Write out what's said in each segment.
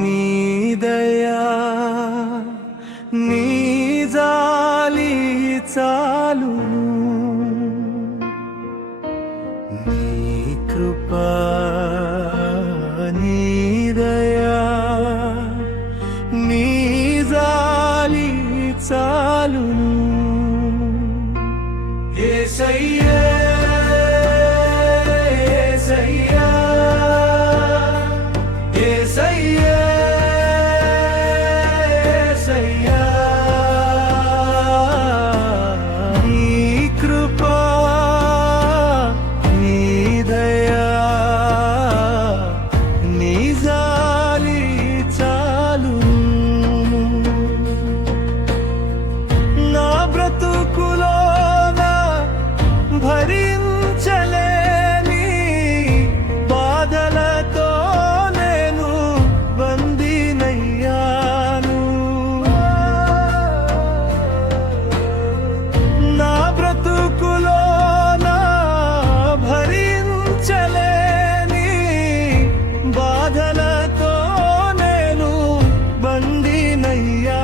నీ దయా నీ జాలి చాలును, నీ కృపా నీ దయా నీ జాలి చాలును. యేసయ్యా యేసయ్యా యేసయ్యా యేసయ్యా, నీ కృపా నీ దయా నీ జాలి చాలును. నా బ్రతుకులోన భరించలేని బాధలతో నేను బందీనయ్యాను. నా బ్రతుకులోన భరించలేని బాధలతో నేను బందీనయ్యాను.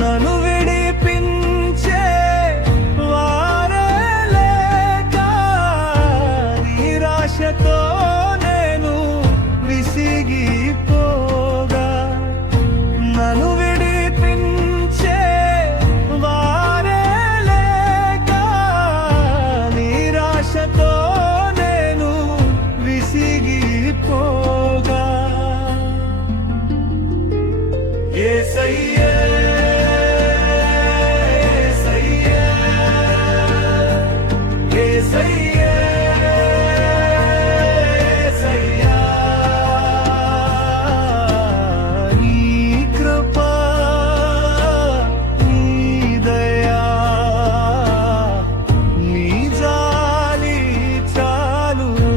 నన్ను విడిపించే వారే లేక నిరాశతో నేను విసిగిపోగా, నన్ను విడిపించే వారే లేక నిరాశతో నేను విసిగిపోగా, యేసయ్యా యేసయ్యా యేసయ్యా యేసయ్యా, నీ కృపా నీ దయా నీ జాలి చాలును.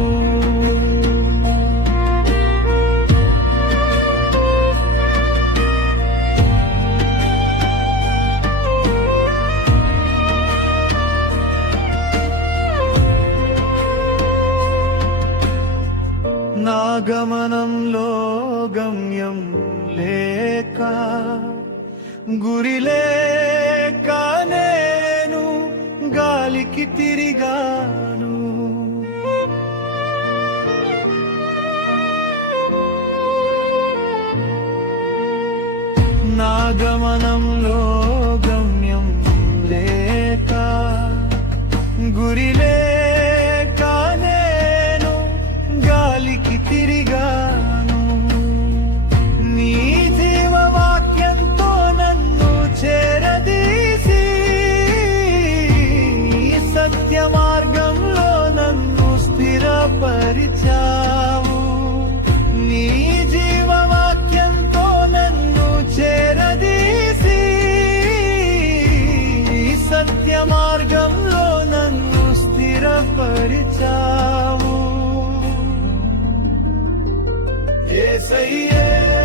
నా గమనంలో గమ్యం లేక గురి లేక నేను గాలికి తిరిగాను. నా గమనంలో గమ్యం లేక గురి లేక నేను గాలికి తిరిగాను. నీ జీవవాక్యంతో నన్ను చేరదీసి సత్య మార్గంలో నన్ను స్థిరపరిచావు. నీ జీవవాక్యంతో నన్ను చేరదీసి సత్య మార్గంలో నన్ను స్థిరపరిచావు. యేసయ్యా